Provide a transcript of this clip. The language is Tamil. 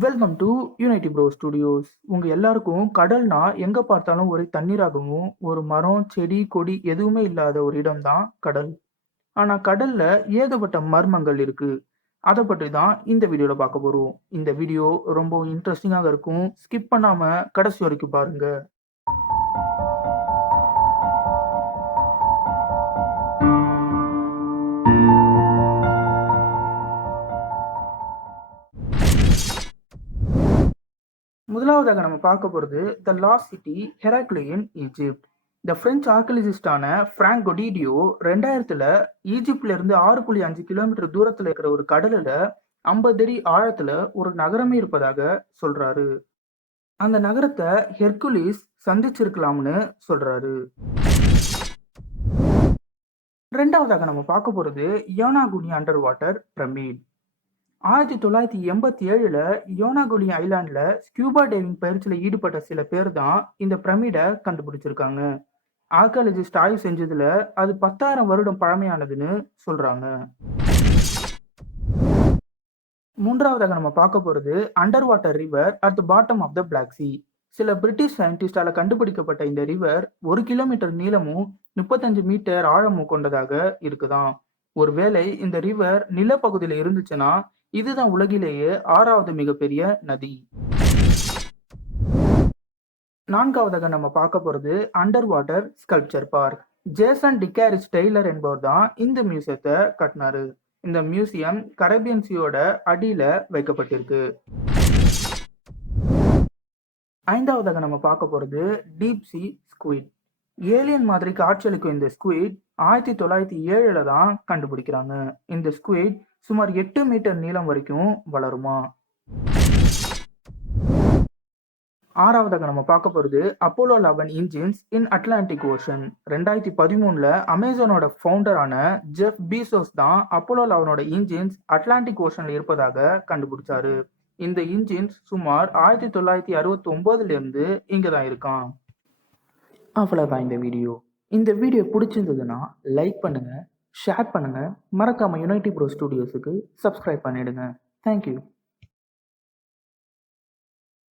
Welcome to unity bro studios. உங்கள் எல்லாருக்கும் கடல்னா எங்கே பார்த்தாலும் ஒரே தண்ணீராகவும் ஒரு மரம் செடி கொடி எதுவுமே இல்லாத ஒரு இடம் தான் கடல். ஆனால் கடலில் ஏகப்பட்ட மர்மங்கள் இருக்குது. அதை பற்றி தான் இந்த வீடியோவில் பார்க்க போகிறோம். இந்த வீடியோ ரொம்ப இன்ட்ரெஸ்டிங்காக இருக்கும். ஸ்கிப் பண்ணாமல் கடைசி வரைக்கும் பாருங்கள். முதலாவதாக நம்ம பார்க்க போகிறது the lost city Heracleion in Egypt. இந்த பிரெஞ்சு ஆர்கியாலஜிஸ்டான ஃப்ராங்க் கொடிடியோ 2000 ஈஜிப்ட்ல இருந்து 6.5 கிலோமீட்டர் தூரத்தில் இருக்கிற ஒரு கடலில் 50 அடி ஆழத்துல ஒரு நகரமே இருப்பதாக சொல்றாரு. அந்த நகரத்தை ஹெர்குலிஸ் சந்திச்சிருக்கலாம்னு சொல்றாரு. ரெண்டாவதாக நம்ம பார்க்க போறது Yonaguni underwater pyramid. 1987 Yonaguni ஐலாண்டில் ஸ்கியூபா டைவிங் பயிற்சியில் ஈடுபட்ட சில பேர் தான் இந்த பிரமிடை கண்டுபிடிச்சிருக்காங்க. ஆர்கியாலஜிஸ்ட் ஆய்வு செஞ்சதுல அது 10,000 வருடம் பழமையானதுன்னு சொல்றாங்க. மூன்றாவதாக நம்ம பார்க்க போறது underwater river at the bottom of the Black Sea. சில பிரிட்டிஷ் சயின்டிஸ்டால கண்டுபிடிக்கப்பட்ட இந்த ரிவர் 1 கிலோமீட்டர் நீளமும் 35 மீட்டர் ஆழமும் கொண்டதாக இருக்குதாம். ஒருவேளை இந்த ரிவர் நிலப்பகுதியில் இருந்துச்சுன்னா இதுதான் உலகிலேயே 6வது மிகப்பெரிய நதி. நான்காவதாக நம்ம பார்க்க போறது underwater sculpture park. Jason deCaires Taylor என்பவர் தான் இந்த மியூசியத்தை கட்டினாரு. இந்த மியூசியம் கரேபியன் சீயோட அடியில வைக்கப்பட்டிருக்கு. ஐந்தாவதாக நம்ம பார்க்க போறது டீப் சி ஸ்குவிட். ஏலியன் மாதிரி காட்சியளிக்கும் இந்த ஸ்குவிட் 1907 தான் கண்டுபிடிக்கிறாங்க. இந்த ஸ்குவிட் சுமார் 8 மீட்டர் நீளம் வரைக்கும் வளருமா. ஆறாவதாக நம்ம பார்க்க போறது அப்போலோ 11 இன்ஜின்ஸ் இன் அட்லாண்டிக் ஓஷன். 2013 அமேசானோட ஃபவுண்டரான ஜெஃப் பீசோஸ் தான் அப்போலோ 11 இன்ஜின்ஸ் அட்லாண்டிக் ஓஷன்ல இருப்பதாக கண்டுபிடிச்சாரு. இந்த இன்ஜின்ஸ் சுமார் 1969 இருந்து இங்க தான் இருக்கான். அவ்வளோதான் இந்த வீடியோ. இந்த வீடியோ பிடிச்சிருந்ததுன்னா லைக் பண்ணுங்க, ஷேர் பண்ணுங்க, மறக்காம யுனைட்டி ப்ரோ ஸ்டுடியோஸுக்கு சப்ஸ்கிரைப் பண்ணிடுங்க. தேங்க்யூ.